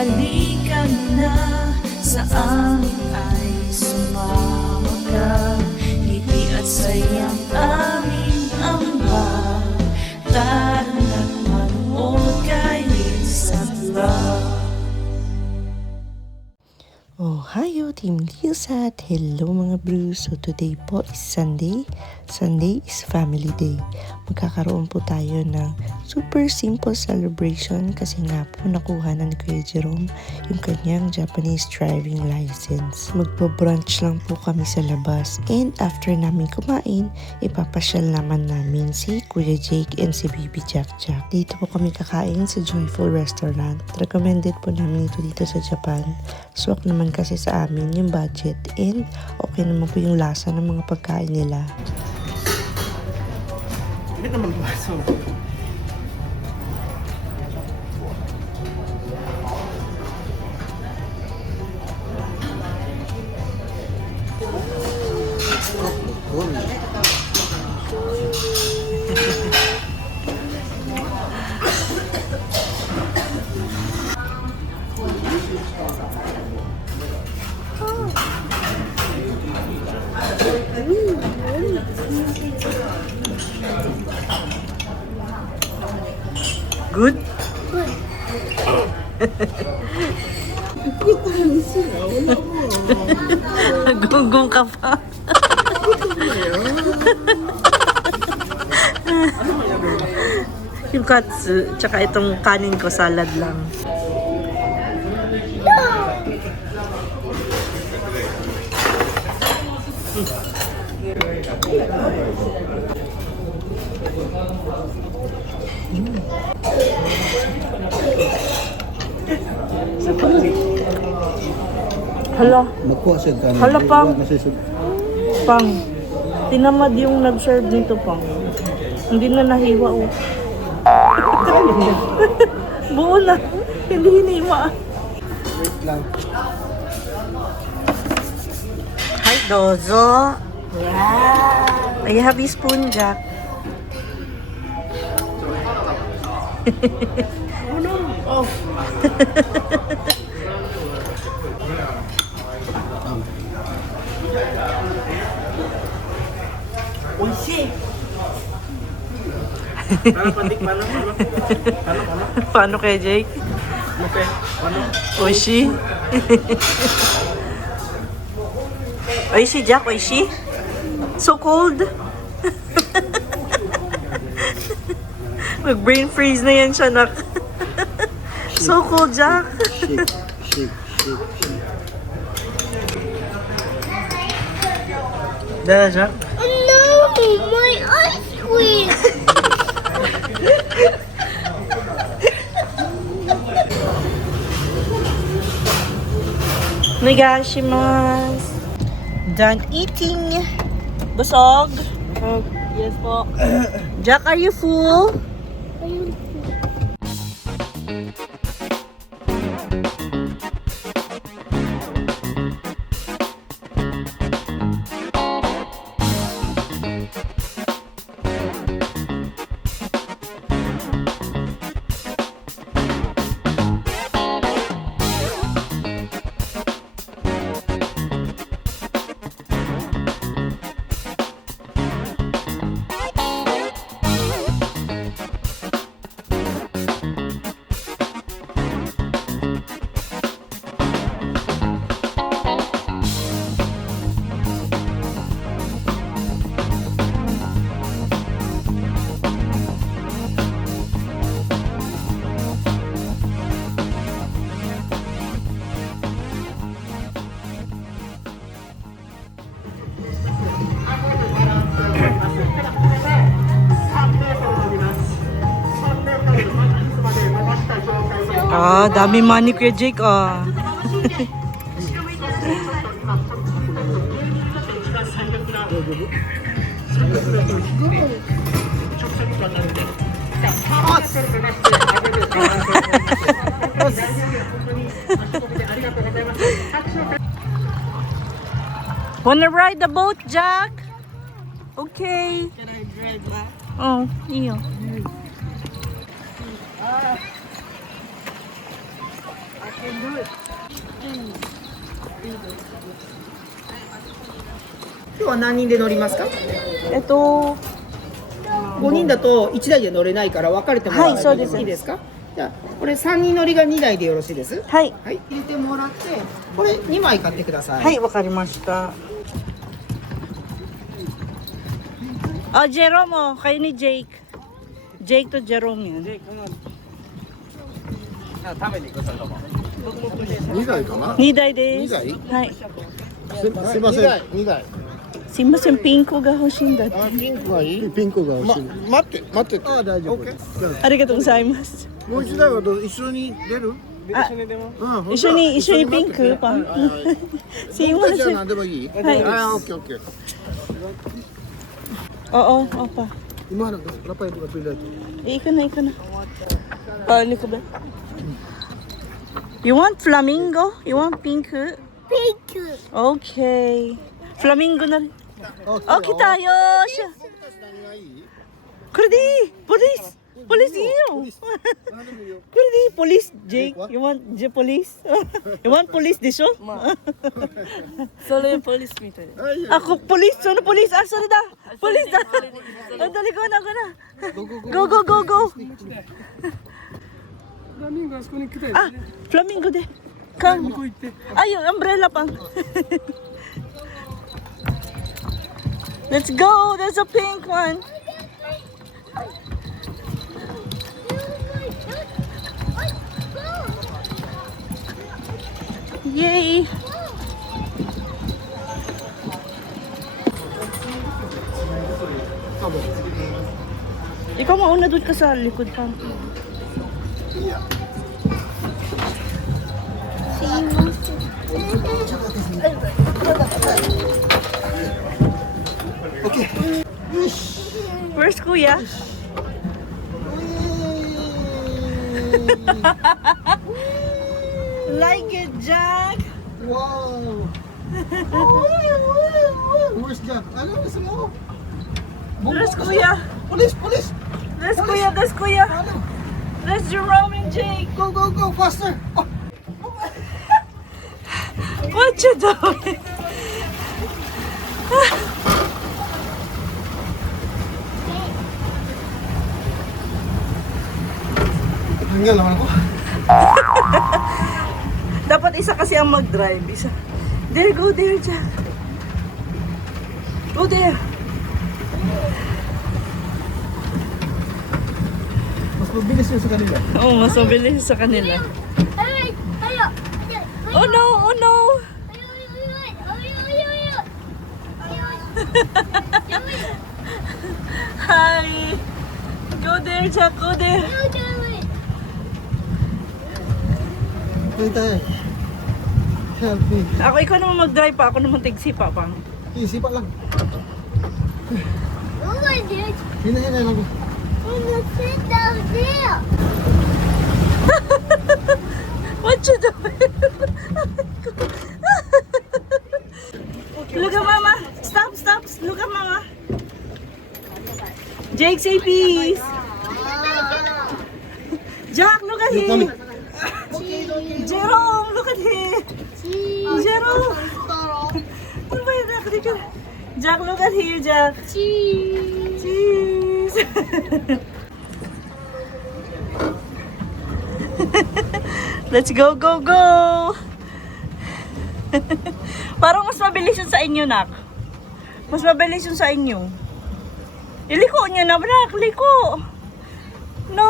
halika na sa amin ay sumama ka. Ngiti at sayang aming Ama, tara't manood kay Lilsat Vlog. Oh, hayo Team Lilsat! Hello mga bros! So today po is Sunday. Sunday is Family Day. Magkakaroon po tayo ng super simple celebration kasi nga po nakuha na ni Kuya Jerome yung kanyang Japanese driving license. Magpo-brunch lang po kami sa labas and after namin kumain, ipapasyal naman namin si Kuya Jake and si Baby Jack Jack. Dito po kami kakain sa Joyful Restaurant. Recommended po namin ito dito sa Japan. Swak naman kasi sa amin yung budget and okay naman po yung lasa ng mga pagkain nila. Bakit naman baso? Good? Nagugong ka pa. Yung katsu, tsaka itong kanin ko, salad lang. Hala, hala pang, pang, tinamad yung nag-serve nito pang. Hindi na nahiwa oh. Buo na, hindi hiniwa. Wait lang. Hi, Dozo. Wow. I have a spoon, Jack. Oh no! Oh! Oishi! Paano kay Jake? Okay, ano? Oishi? Oishi, Jack? Oishi? So cold? Mag-brain freeze na yan siya, nak. So cold, Jack. Shake, shake, shake, shake. Dala, Jack? Oh no, my ice cream! Nagashimasu. Done eating. Busog? Yes po. Jack, are you full? Ah, dami money Kuya Jake ah. Wanna ride the boat, Jack? Okay. Can I drive back? Oh, iyo. 今日は何人で乗りますか？ Ito, 5人だと1台で乗れないから分かれてもらってはいそうですいいですか？じゃあこれ3人乗りが2台でよろしいです。はい。はい、入れてもらってこれ2枚買ってください。はい、わかりました。Oh, Jerome, oh. Kayo ni Jake. Jake to Jerome yan. 食べに行くそれとも。 2台かな。 2台です。二はい。すいません。2台。すいません、ピンクが欲しいんだって。ピンクがいい？ピンクが欲しい。待って。あ、大丈夫。ありがとうございます。もう1台はどう一緒に出る？あ、うん。一緒にピンクパン。すいません。じゃあ何でもいい？はいあ、オッケー。 Oo, opa. Imana ka, lapay ko pila. Ika na. Paano ko ba? You want flamingo? You want pink? Pink. Okay. Flamingo na rin. Okay tayo. Siya. 何がいい？ Kurdi! Police! Police iyo! Kurdi! Police, Jake. You want police? You want police disho? それポリスみたいな。 Ako police! Ano police? Ah, sorry da! Police da! Oh, dali ko na. Go! Ah, flamingo de. Come. Ayun, umbrella pang. Let's go! There's a pink one. Yay! Ikaw mauna doon ka sa likod pa. Okay. First, kuya. Like it, Jack. Wow. Where's Jack? Ano na sa mo? There's kuya. Police. There's kuya. There's Jerome and Jake. Go, faster. Oh. What you doing? Hanggang naman ako. Dapat isa kasi ang mag-drive. Isa. There, go there, Jack. Go there. Mas mabilis yun sa kanila. Oo, mas mabilis sa kanila. Oh no! Hi! Go there, Jack. Go there. Wait tayo. Help me. Ikaw naman mag-drive pa. Ako naman tigsipa pang. Isipan lang. Hina lang ko. What you doing? Look at mama. Stop. Look at mama. Jake, say peace. Jack, look at him. Jerome, look at him. Jerome. Ano ba yun? Jack, look at here, Jack. Cheese. Let's go. Parang mas mabilis yun sa inyo, Nak. Mas mabilis yun sa inyo. Iliko nyo na, Nak. Liko. No.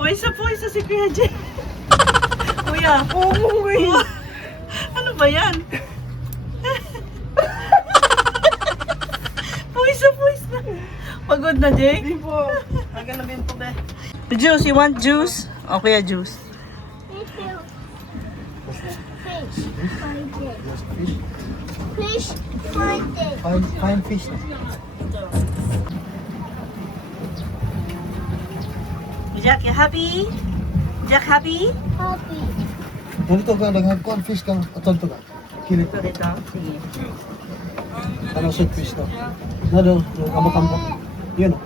Puwisa si Kuya Jay. Kuya. Ano ba yan? Puwisa na. Pagod na, Jay? Hindi po. Hanggang na binto be. Juice, you want juice? O, Kuya, juice. Fish. Fine fish. Jack, you happy? Jack, happy? Happy. Dito ka nagkuhan fish kang atol to ka. Kilit. Dito, sige. Ano sweet fish to? Nado, kambo. Yun.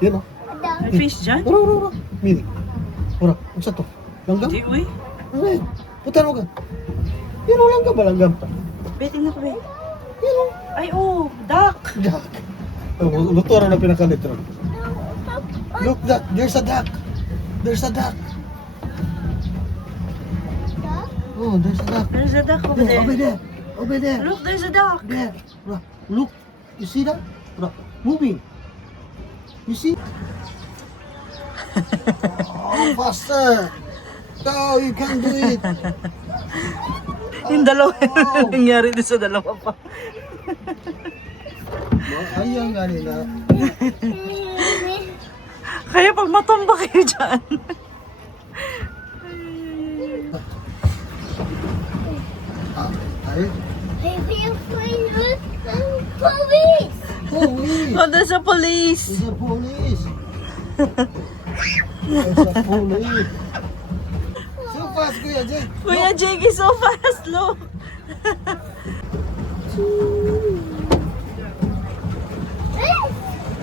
Yan o. May fish dyan? Ura. Mini. Ura. Ang sa to. Langgam? Di, uy. Ano yan? Putan mo ka. Yan o, langgam ba? Langgam. Be, tingnan ko, be. Yan o. Ay, oh, duck. Duck. Luto rin ang pinakalit ron. Look that. There's a duck. There's a duck. Oh, there's a duck. There's a duck over There, over there. there. Over there. Look, there's a duck. There. Ura. Look. You see that? Ura. Moving. You see? Oh, faster. No, you can't do it. Yung dalawa, nangyari din sa dalawa pa. Ayan nga nila. Kaya pag matumba kayo dyan. Ay. Police! Police. Oh, there's a police. There's a police. There's a police. So fast, Kuya Jake. Kuya Jake is so fast, look.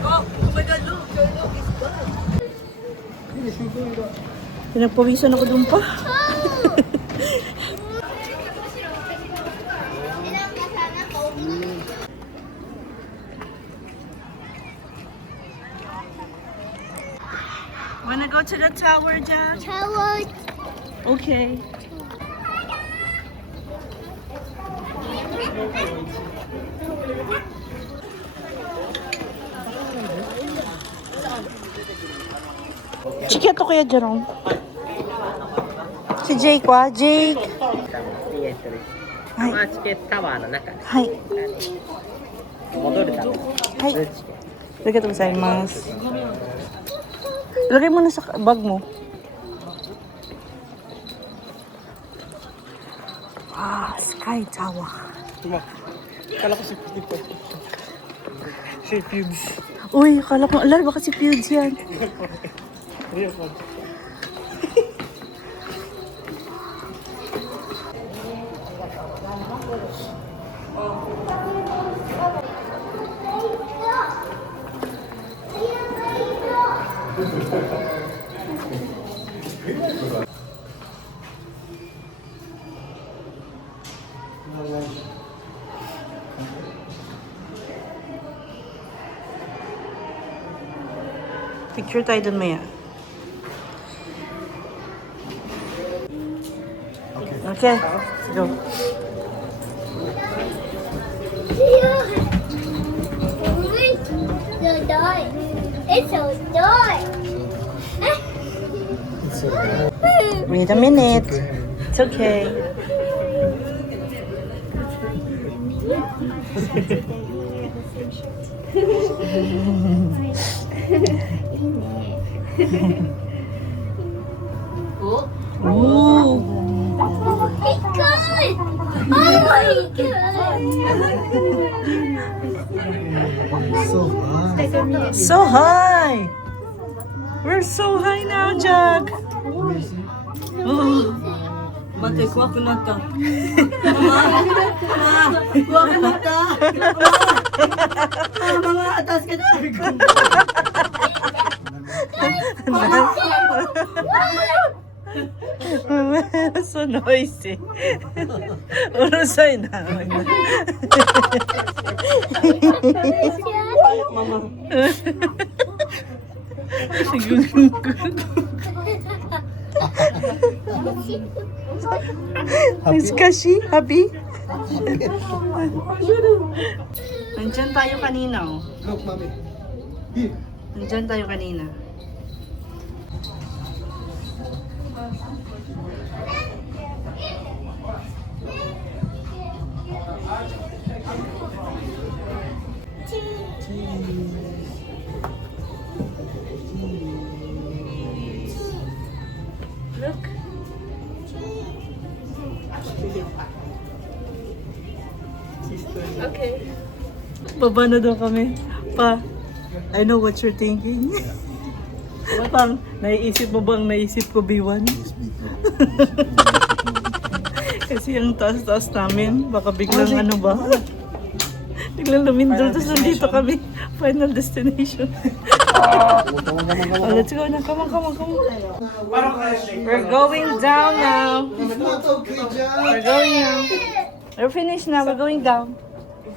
Oh my God, look. Pinagpawisan ako dun pa. Wanna go to the tower, Jack? Okay. Chika to Kuya Jerome. Si Jake wa? Jake! はい。チケットタワーの中にはい。戻るためのはい。ありがとうございます。Lagay mo na sa bag mo. Ah, Sky Tower. Kala ko si Pipo. Si Pubes. Uy, akala ko, alay, baka si Fields yan. Picture tayo dun maya. Okay, let's go. It's so dark. Wait a minute. It's okay. Ooh. It's good. Oh my God. So high. So high. We're so high now, Jack. Oh. Bate, kuha ko na ito. Kuha ko na ito. Mama, atas ka na. So noisy. Urusay na. Mama. Miss Kashi, happy? Nandyan tayo kanina, oh. Look, mommy. Here. Nandyan tayo kanina. Look. Okay. Baba na daw kami. Pa, I know what you're thinking. Pang, naiisip mo bang naisip ko B1? Kasi ang taas-taas namin, baka biglang ano ba? Biglang lumindol, tapos nandito kami. Final destination. Oh, let's go na. Come on, come on, come on. We're going down now. It's not okay, Jack. We're going now. We're finished now. We're going down.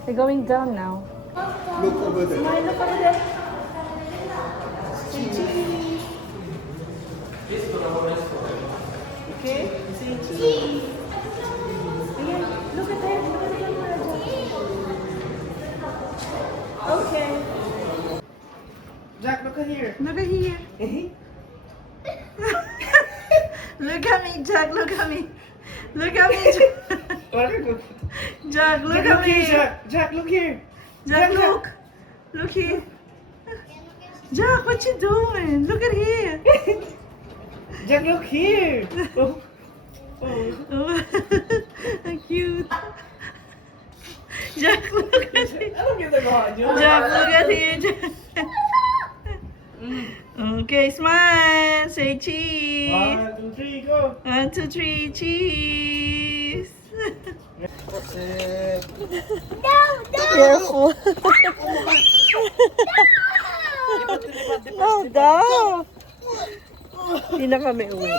We're going down now. Look over there. Smile, look over there. Okay? Say cheese. Ayan, look at that. Look at the camera. Okay. Jack, look at here. Look at here. Look at me, Jack. Look at me. Look at me, Jack. Jack, look at me. Jack, look here. Jack, look. Look here. Jack, what you doing? Look at here. Jack, look here. Oh, cute. Jack, look at here. Anong ginagawa niyo? Jack, look at here. Jack. Okay, smile. Say cheese. 1, 2, 3, go. 1, 2, 3, cheese. Careful. No, daw. Hindi na kami uwi.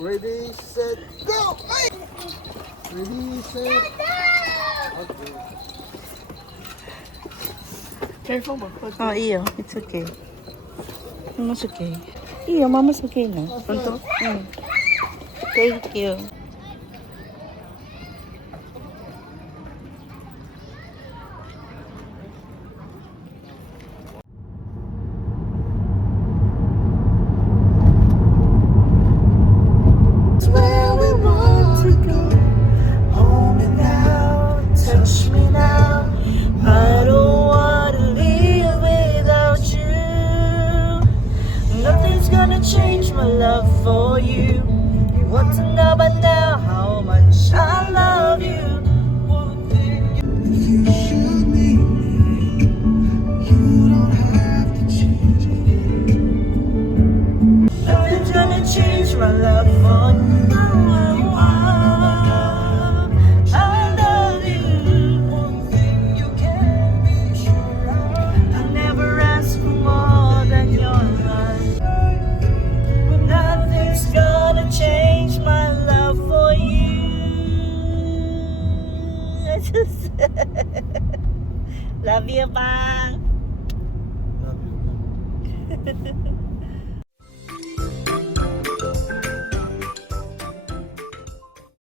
Ready, set, go! Ready, set. Okay. Careful mo. Oh, iyo. It's okay. Mama's okay. Iyo, mama's okay na. Punto? Thank you. Where we want to go. Hold me now, touch me now. I don't want to live without you. Nothing's gonna change my love for you. You want to know by now how much I love you. You should be. You don't have to change it. Nothing's gonna change my love for you. I love you. One thing you can be sure of. I never ask for more than your love. But nothing's gonna change my love for you. I just love you, Bang. Love you.